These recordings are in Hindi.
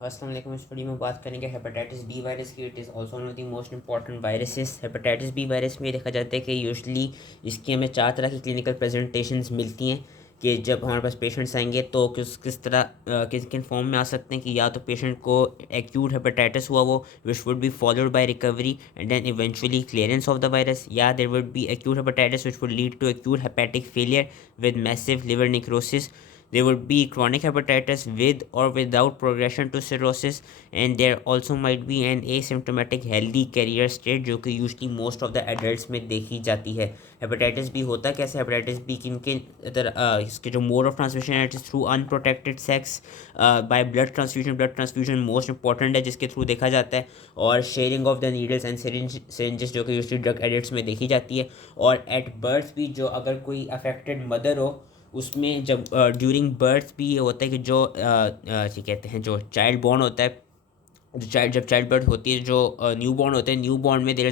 अस्सलाम वालेकुम। इस वीडियो में बात करेंगे हेपेटाइटिस बी वायरस की। It is also one of the most important viruses. Hepatitis B virus में देखा जाता है कि यूजली इसकी हमें चार तरह की क्लिनिकल प्रेजेंटेशंस मिलती हैं कि जब हमारे पास पेशेंट्स आएंगे तो किस तरह किस किन फॉर्म में आ सकते हैं कि या तो पेशेंट को एक्यूट हेपेटाइटिस हुआ वो which would be followed by recovery and then eventually clearance of the virus, या there would be acute hepatitis which would lead to acute hepatic failure with massive liver necrosis. There would be chronic hepatitis with or without progression to cirrhosis, and there also might be an asymptomatic healthy carrier state जो कि usually most of the adults में देखी जाती है। हेपेटाइटिस बी होता कैसे? हेपेटाइटिस बी किन किन इसके जो मोड ऑफ ट्रांसमिशन है, it is through unprotected sex by blood transfusion. Blood transfusion most important है जिसके थ्रू देखा जाता है, और sharing of the needles and syringes जो कि यूजली ड्रग एडिक्ट्स में देखी जाती है। और एट बर्थ भी जो अगर कोई अफेक्टेड मदर हो उसमें जब ड्यूरिंग बर्थ भी ये होता है कि जो क्या कहते हैं जो चाइल्ड बॉर्न होता है, जब चाइल्ड बर्थ होती है, जो न्यू बॉर्न होते हैं, न्यू बॉर्न में there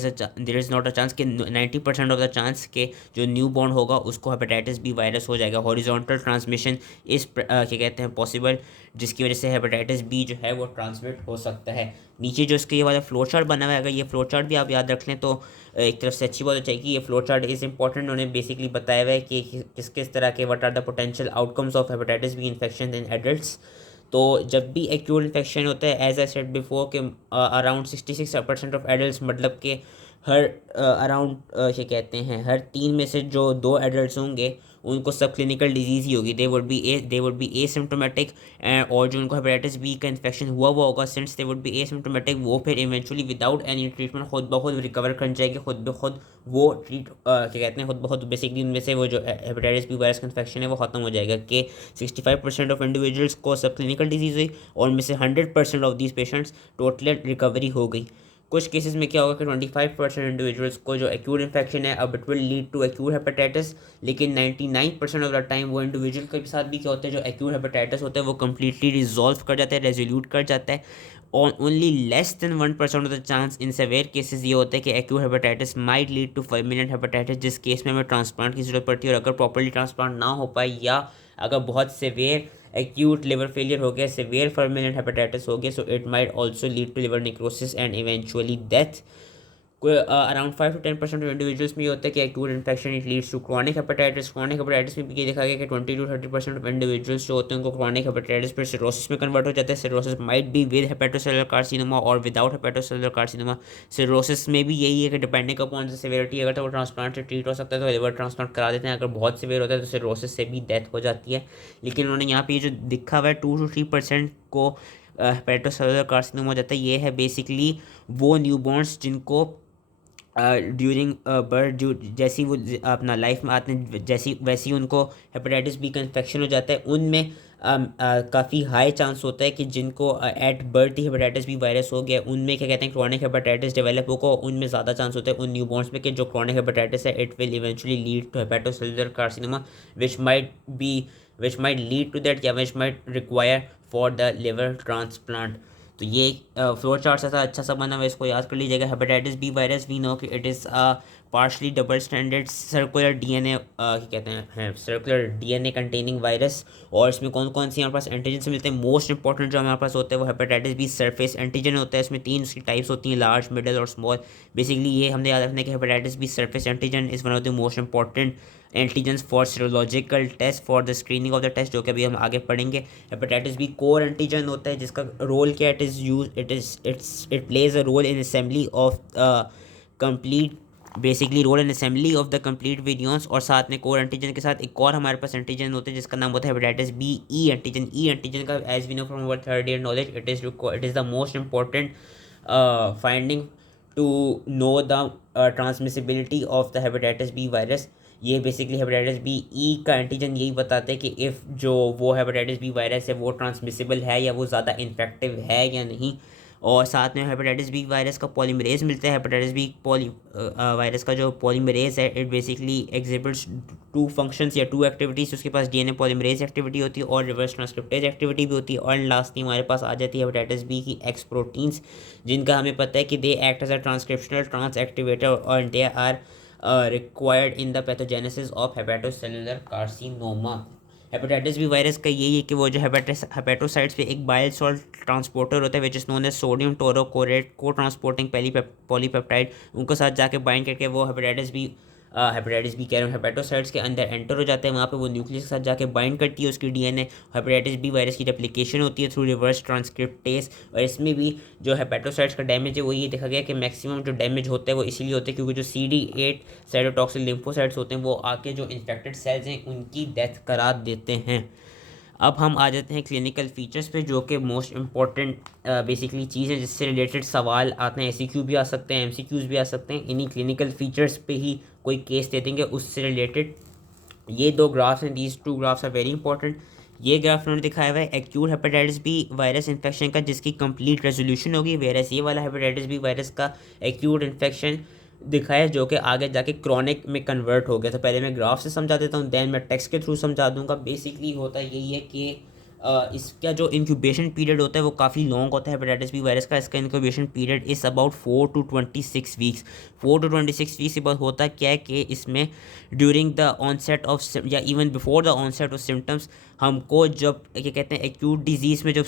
is not a chance कि 90% ऑफ द चांस के जो न्यू बॉर्न होगा उसको हेपेटाइटिस बी वायरस हो जाएगा। हॉरिजॉन्टल ट्रांसमिशन इस क्या कहते हैं पॉसिबल, जिसकी वजह से हेपेटाइटिस बी जो है वो ट्रांसमिट हो सकता है। नीचे जो इसके ये वाला फ्लो चार्ट बना हुआ है, अगर ये फ्लो चार्ट भी आप याद रख लें तो एक तरफ से अच्छी बात हो जाएगी। ये फ्लो चार्ट इज़ इंपॉर्टेंट। उन्होंने बेसिकली बताया हुआ है कि किस किस तरह के what are the potential outcomes of hepatitis B infection in adults. तो जब भी एक्यूट इन्फेक्शन होता है, एज आई सेड बिफोर कि अराउंड 66% ऑफ एडल्ट, मतलब कि हर अराउंड क्या कहते हैं हर तीन में से जो दो एडल्ट होंगे उनको सब क्लिनिकल डिजीज़ ही होगी। दे वुड बी एसिम्टोमेटिक, और जो उनको हेपेटाइटिस बी का इन्फेक्शन हुआ होगा, since they would be asymptomatic, वो फिर इवेंचुअली विदाउट एनी ट्रीटमेंट खुद ब खुद रिकवर कर जाएंगे। खुद ब खुद वो क्या कहते हैं खुद ब खुद बेसिकली उनमें से वो जो हेपेटाइटिस बी वायरस का इन्फेक्शन है वो ख़त्म हो जाएगा। कि 65% ऑफ इंडिविजुअल्स को सब क्लिनिकल डिजीज़ हुई और उनमें से 100% of these patients total recovery हो गई। कुछ केसेस में क्या होगा कि 25% इंडिविजुअल्स को जो एक्यूट इन्फेक्शन है अब it will lead to acute hepatitis, लेकिन 99% ऑफ द टाइम वो इंडिविजुअल के साथ भी क्या होता है, जो एक्यूट हेपेटाइटिस होता है वो कम्प्लीटली रिजॉल्व कर जाता है, रेजोल्यूट कर जाता है। और only less than 1% of the chance in severe cases ये होता है कि acute hepatitis might lead to permanent hepatitis, जिस केस में हमें ट्रांसप्लांट की जरूरत पड़ती है। और अगर प्रॉपरली ट्रांसप्लांट ना हो पाए, या अगर बहुत सेवेयर एक्यूट लिवर फेलियर हो गया, सेवियर परमानेंट हेपेटाइटिस हो गया, so it might also lead to liver necrosis and eventually death. Around 5 to 10% of individuals में ये होता है कि acute infection it leads to chronic hepatitis. Chronic hepatitis में भी ये देखा गया कि 20 to 30% ऑफ इंडिविजुअल्स जो होते हैं उनको क्रॉनिक हेपेटाइटिस फिर सिरोसिस में कन्वर्ट हो जाता है। Cirrhosis might be with hepatocellular carcinoma और विदाउट हेपेटोसेलुलर कार्सिनोमा। सिरोसिस में भी यही है कि डिपेंडिंग अपॉन द सिवियरिटी, अगर तो वो ट्रांसप्लांट से ट्रीट हो सकता है तो लिवर ट्रांसप्लांट करा देते हैं। अगर बहुत सिवियर होता है तो सिरोसिस से भी डेथ हो जाती है। लेकिन उन्होंने यहाँ पे जो दिखा हुआ है 2 to 3% को हेपेटोसेलुलर कार्सिनोमा हो जाता है, ये है बेसिकली वो न्यूबॉर्न्स जिनको ड्यूरिंग बर्थ जो जैसी वो अपना लाइफ में आते हैं जैसी वैसी उनको हेपेटाइटिस बी का इन्फेक्शन हो जाता है। उनमें काफ़ी हाई चांस होता है कि जिनको एट बर्थ ही हेपेटाइटिस बी वायरस हो गया, उनमें क्या कहते हैं क्रॉनिक हेपेटाइटिस डेवलप होगा। उनमें ज़्यादा चांस होता है उन न्यूबॉर्न्स में कि जो क्रॉनिक हेपेटाइटिस है it will eventually lead to hepatocellular carcinoma which might be which might lead to that, या which might require for the liver transplant. तो ये फ्लो चार्ट ऐसा अच्छा सा बना हुआ है, इसको याद कर लीजिएगा। Hepatitis B virus we know कि it is partially double standard circular DNA क्या कहते हैं सर्कुलर डीएनए कंटेनिंग वायरस। और इसमें कौन कौन सी हमारे पास एंटीजन मिलते हैं? मोस्ट इंपॉर्टेंट जो हमारे पास होता है वो हेपेटाइटिस बी सरफेस एंटीजन होता है। इसमें तीन उसकी टाइप्स होती हैं, लार्ज, मिडल और स्मॉल। बेसिकली ये हमने याद रखना है कि hepatitis B surface antigen is one of the most important antigen for serological test for the screening of the test, जो कि अभी हम आगे पढ़ेंगे। हेपेटाइटिस बी कोर एंटीजन होता है जिसका रोल क्या, it plays a role in assembly of complete basically role in assembly of the complete virions. और साथ में कोर एंटीजन के साथ एक और हमारे पास एंटीजन होता है जिसका नाम होता है hepatitis B E antigen. E antigen का as we know from our third year knowledge it is the most important finding to know the transmissibility of the hepatitis B virus. ये बेसिकली हेपेटाइटिस बी ई का एंटीजन यही बताता है कि इफ़ जो वो हेपेटाइटिस बी वायरस है वो ट्रांसमिसिबल है या वो ज़्यादा इन्फेक्टिव है या नहीं। और साथ में हेपेटाइटिस बी वायरस का पॉलीमरेज मिलता है। हेपेटाइटिस बी वायरस का जो पॉलीमरेज है it basically exhibits two functions या टू एक्टिविटीज़। उसके पास डीएनए पॉलीमरेज एक्टिविटी होती है और रिवर्स ट्रांसक्रिप्टेज एक्टिविटी भी होती है। और लास्टली हमारे पास आ जाती है हेपेटाइटिस बी की एक्स प्रोटीन्स, जिनका हमें पता है कि they act as a transcriptional trans activator और they are required in the pathogenesis of hepatocellular carcinoma. Hepatitis B virus का यही है कि वो जो हेपेटोसाइट्स पे एक बाइल सॉल्ट ट्रांसपोर्टर होता है which is known as sodium taurocholate cotransporting polypeptide, उनको साथ जाके बाइंड करके वो हेपेटाइटिस बी कह रहा हूँ हेपेटोसाइट्स के अंदर एंटर हो जाते हैं, वहाँ पे वो न्यूक्लियस के साथ जाके बाइंड करती है उसकी डीएनए। हेपेटाइटिस बी वायरस की रेप्लिकेशन होती है थ्रू रिवर्स ट्रांसक्रिप्टेज, और इसमें भी जो हेपेटोसाइट्स का डैमेज है वो ये देखा गया कि मैक्सिमम जो डैमेज होता है वो इसीलिए होता है क्योंकि जो CD8 साइटोटॉक्सिक लिम्फोसाइट्स होते हैं वो आके जो इन्फेक्टेड सेल्स हैं उनकी डेथ करा देते हैं। अब हम आ जाते हैं क्लिनिकल फीचर्स पे, जो कि मोस्ट इम्पॉर्टेंट बेसिकली चीज़ है जिससे रिलेटेड सवाल आते हैं, SCQ भी आ सकते हैं, MCQs भी आ सकते हैं। इन्हीं क्लिनिकल फीचर्स पे ही कोई केस दे देंगे उससे रिलेटेड। ये दो ग्राफ्स हैं, these two graphs are very important. ये ग्राफ उन्होंने दिखाया हुआ है acute hepatitis B virus infection का जिसकी कंप्लीट रेजोल्यूशन होगी, वेरस ये वाला हेपेटाइटिस बी वायरस का एक्यूट इन्फेक्शन दिखाया जो कि आगे जाके क्रॉनिक में कन्वर्ट हो गया। तो पहले मैं ग्राफ से समझा देता हूँ, देन मैं टेक्स्ट के थ्रू समझा दूंगा। बेसिकली होता यही है कि इसका जो इंक्यूबेशन पीरियड होता है वो काफ़ी लॉन्ग होता है हेपेटाइटिस बी वायरस का। इसका incubation period is about 4 to 26 weeks. 4 to 26 weeks के बाद होता क्या है कि इसमें ड्यूरिंग द ऑनसेट ऑफ या even before the onset of symptoms हमको जब क्या कहते हैं एक्यूट डिजीज़ में जो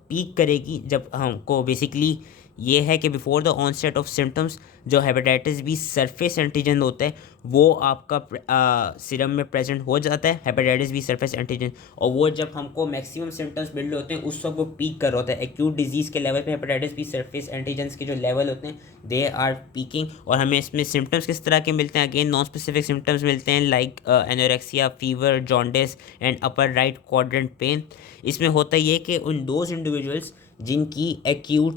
पीक करेगी, जब हमको बेसिकली ये है कि before the onset of symptoms जो हेपेटाइटिस बी सरफेस एंटीजन होता है वो आपका सीरम में प्रेजेंट हो जाता है, हेपेटाइटिस बी सरफेस एंटीजन। और वो जब हमको मैक्सिमम सिम्टम्स मिल रहे होते हैं उस वक्त वो पीक कर रहा होता है एक्यूट डिजीज़ के लेवल पे। हेपेटाइटिस बी सरफेस एंटीजन्स के जो लेवल होते हैं दे आर पीकिंग, और हमें इसमें सिम्टम्स किस तरह के मिलते हैं? अगेन नॉन स्पेसिफिक सिम्टम्स मिलते हैं like anorexia, fever, jaundice and upper right quadrant pen. इसमें होता ये कि उन दोज इंडिविजुअल्स जिनकी एक्यूट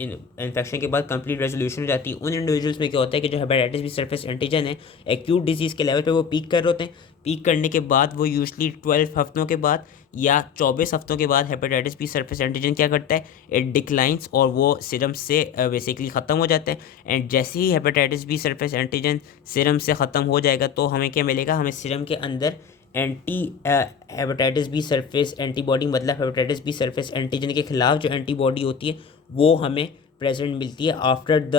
इन्फेक्शन के बाद कंप्लीट रेजोल्यूशन हो जाती है, उन इंडिविजुअल्स में क्या होता है कि जो हेपेटाइटिस बी सरफेस एंटीजन है एक्यूट डिजीज़ के लेवल पे वो पीक कर रहे होते हैं। पीक करने के बाद वो यूजली 12 हफ्तों के बाद या 24 हफ्तों के बाद हेपेटाइटिस बी सरफेस एंटीजन क्या करता है, इट डिक्लाइंस और वो सीरम से बेसिकली ख़त्म हो जाता है। एंड जैसे ही hepatitis B surface antigen serum से ख़त्म हो जाएगा तो हमें क्या मिलेगा, हमें सीरम के अंदर anti hepatitis B surface antibody, मतलब हेपेटाइटिस बी सरफेस एंटीजन के खिलाफ जो एंटीबॉडी होती है वो हमें प्रेजेंट मिलती है आफ्टर द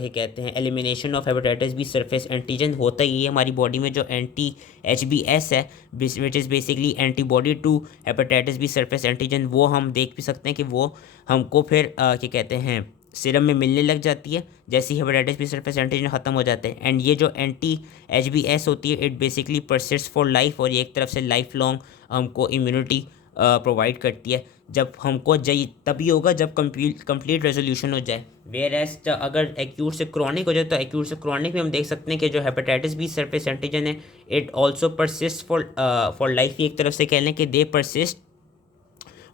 ये कहते हैं elimination of hepatitis B surface antigen. होता ही है हमारी बॉडी में जो anti-HBs है which is basically antibody to hepatitis B surface antigen, वो हम देख भी सकते हैं कि वो हमको फिर क्या कहते हैं सीरम में मिलने लग जाती है जैसे ही हेपेटाइटिस बी सरफेस एंटीजन ख़त्म हो जाते हैं। एंड ये जो anti-HBs होती है it basically persist for life, और ये एक तरफ से लाइफ लॉन्ग हमको इम्यूनिटी प्रोवाइड करती है। जब हमको तभी होगा जब कंप्लीट रेजोल्यूशन हो जाए। वेयर एज अगर एक्यूट से क्रॉनिक हो जाए तो एक्यूट से क्रॉनिक में हम देख सकते हैं कि जो हेपेटाइटिस बी सरफेस एंटीजन है it also persist for life, एक तरफ से कह लें कि दे परसिस्ट।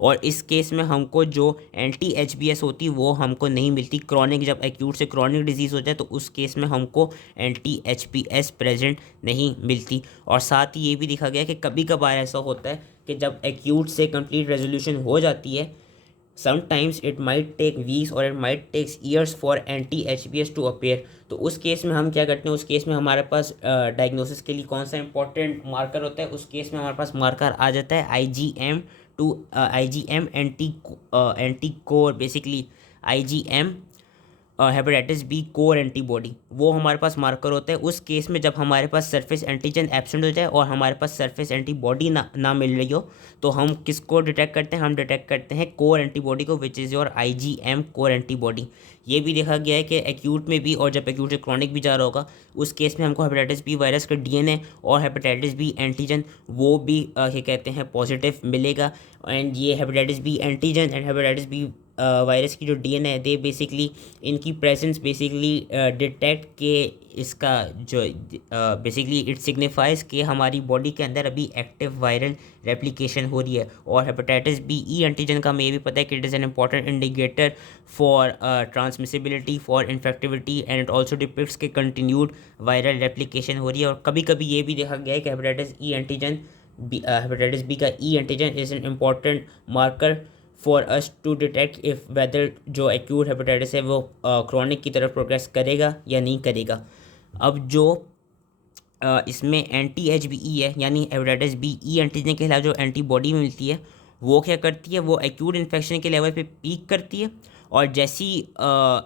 और इस केस में हमको जो anti-HBs होती वो हमको नहीं मिलती। क्रॉनिक जब एक्यूट से क्रॉनिक डिजीज़ हो जाए तो उस केस में हमको anti-HBs प्रेजेंट नहीं मिलती। और साथ ही ये भी देखा गया कि कभी कभार ऐसा होता है कि जब एक्यूट से कंप्लीट रेजोल्यूशन हो जाती है sometimes it might take weeks और it might takes years for anti-HBs to appear. तो उस केस में हम क्या करते हैं, उस केस में हमारे पास डायग्नोसिस के लिए कौन सा इंपॉर्टेंट मार्कर होता है, उस केस में हमारे पास मार्कर आ जाता है IgM anti core, basically IgM hepatitis B core antibody, वो हमारे पास मार्कर होता है। उस केस में जब हमारे पास सरफेस एंटीजन एब्सेंट हो जाए और हमारे पास सरफेस एंटीबॉडी ना मिल रही हो तो हम किसको डिटेक्ट करते हैं, हम डिटेक्ट करते हैं कोर एंटीबॉडी को which is your IgM core antibody. ये भी देखा गया है कि एक्यूट में भी और जब एक्यूट से क्रॉनिक भी जा रहा होगा उस केस में हमको हेपेटाइटिस बी वायरस का DNA और हेपेटाइटिस बी एंटीजन वो भी क्या कहते हैं पॉजिटिव मिलेगा। एंड ये hepatitis B antigen and hepatitis B virus की जो DNA है दे बेसिकली इनकी प्रेजेंस बेसिकली डिटेक्ट के इसका जो बेसिकली इट सिग्निफाइज कि हमारी बॉडी के अंदर अभी एक्टिव वायरल रेप्लिकेशन हो रही है। और हेपेटाइटिस बी एंटीजन का हमें ये भी पता है कि it is an important indicator for transmissibility for infectivity and it also depicts के कंटिन्यूड वायरल रेप्लिकेशन हो रही है। और कभी कभी ये भी देखा गया है कि हेपेटाइटिस बी का antigen is an important marker for us to detect if whether जो एक्यूट हेपेटाइटिस है वो क्रॉनिक की तरफ प्रोग्रेस करेगा या नहीं करेगा। अब जो इसमें anti-HBe है यानी हेपेटाइटिस बी एंटीजन के खिलाफ जो एंटीबॉडी मिलती है वो क्या करती है, वो एक्यूट इन्फेक्शन के लेवल पे पीक करती है और जैसी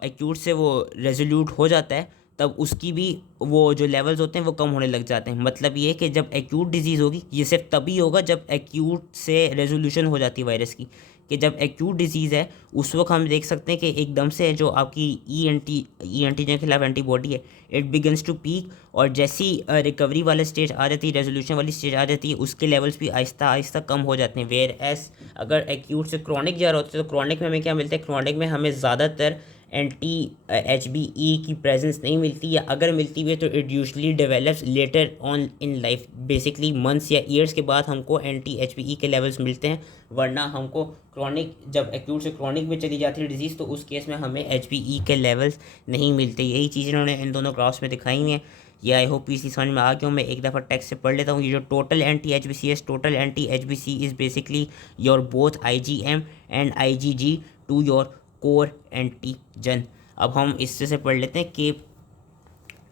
एक्यूट से वो रेजोल्यूट हो जाता है तब उसकी भी वो जो लेवल्स होते हैं वो कम होने लग जाते हैं। मतलब ये कि जब एक्यूट डिजीज़ होगी, ये सिर्फ तभी होगा जब एक्यूट से रेजोल्यूशन हो जाती है वायरस की, कि जब एक्यूट डिजीज़ है उस वक्त हम देख सकते हैं कि एकदम से जो आपकी ई एंटीजन के खिलाफ एंटीबॉडी है, इट बिगन्स टू पीक, और जैसी रिकवरी वाला स्टेज आ जाती है, रेजोल्यूशन वाली स्टेज आ जाती है, उसके लेवल्स भी आहिस्ता आहिस्ता कम हो जाते हैं। वेयर एस अगर एक्यूट से क्रॉनिक जा रहा होता है तो क्रॉनिक में हमें क्या मिलता है, क्रॉनिक में हमें ज़्यादातर एंटी HBE की प्रेजेंस नहीं मिलती, या अगर मिलती भी है तो it usually develops later on in life, basically months या ईयर्स के बाद हमको एंटी HBE के लेवल्स मिलते हैं। वरना हमको क्रॉनिक, जब एक्यूट से क्रॉनिक में चली जाती है डिजीज़, तो उस केस में हमें HBE के लेवल्स नहीं मिलते। यही चीज़ इन्होंने इन दोनों ग्राफ्स में दिखाई हैं। ये आई होप इसी समझ में आ गया हूँ। मैं एक दफ़ा टेक्स्ट से पढ़ लेता हूँ। ये जो total anti HBCS, total anti HBC is basically your both IgM and IgG to your core antigen. अब हम इससे से पढ़ लेते हैं कि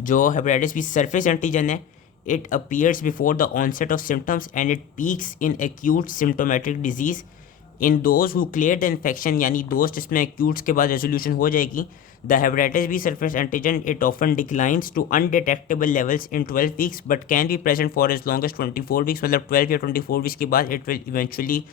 जो हेपेटाइटिस बी सरफेस एंटीजन है, it appears before the onset of symptoms and it peaks in acute symptomatic disease in those who clear the infection, यानी दोस्त जिसमें एक्यूट्स के बाद रेजोल्यूशन हो जाएगी। The hepatitis B surface antigen it often declines to undetectable levels in 12 weeks but can be present for as long as 24 weeks. मतलब 12 या 24 वीक्स के बाद it will eventually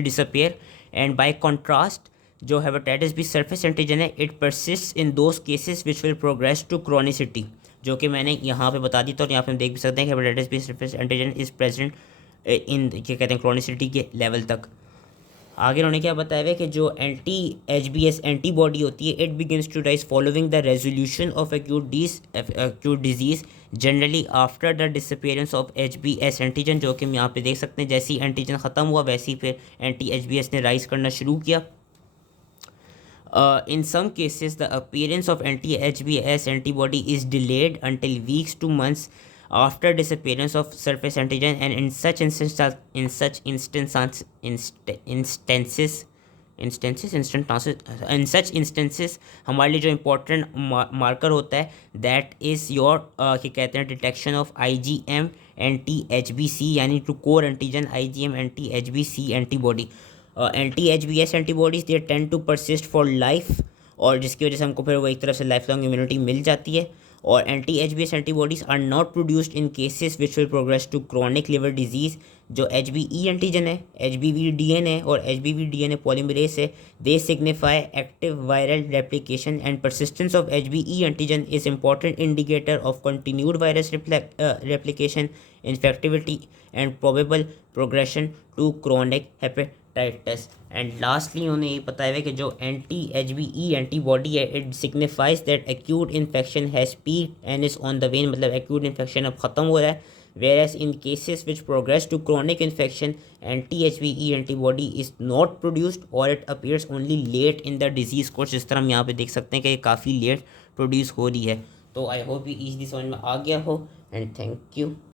disappear. And by contrast जो हेपेटाइटिस बी सरफेस एंटीजन है, it persist in those cases which will progress to chronicity, जो कि मैंने यहाँ पे बता दी। तो यहाँ पे हम देख भी सकते हैं कि hepatitis B surface antigen is present in, क्या कहते हैं, क्रॉनिसिटी के लेवल तक। आगे उन्होंने क्या बताया है कि जो एंटी HBS एंटीबॉडी होती है, it begins to rise following the resolution of acute disease generally after the disappearance of HBS antigen, जो कि हम यहाँ पे देख सकते हैं जैसे ही एंटीजन ख़त्म हुआ वैसे ही फिर एंटी HBS ने राइज करना शुरू किया। In some cases, the appearance of anti-HBs antibody is delayed until weeks to months after disappearance of surface antigen, and in such instances हमारे लिए जो important marker होता है, that is your क्या कहते हैं, detection of IgM anti-HBC, यानी to core antigen IgM anti-HBC antibody। anti-HBS antibodies they tend to persist for life, और जिसकी वजह से हमको फिर वो एक तरफ से लाइफ लॉन्ग इम्यूनिटी मिल जाती है। और anti-HBS antibodies are not produced in cases which will progress to chronic liver disease. जो HBE एंटीजन है, HBV DNA और HBV DNA पॉलीमरेज है, they signify active viral replication and persistence of HBE antigen is important indicator of continued virus replication, infectivity and probable progression to chronic hepatitis. And lastly उन्होंने ये बताया है कि जो anti-HBE एंटीबॉडी है, it signifies that acute infection has peaked and is on the when, मतलब एक्यूट इन्फेक्शन अब ख़त्म हो रहा है। whereas in cases which progress to chronic infection, anti-HBE antibody is not produced or it appears only late in the disease course। जिस तरह हम यहाँ पे देख सकते हैं कि ये काफ़ी लेट प्रोड्यूस हो रही है। तो आई होप ये इजीली समझ में आ गया हो, एंड थैंक यू।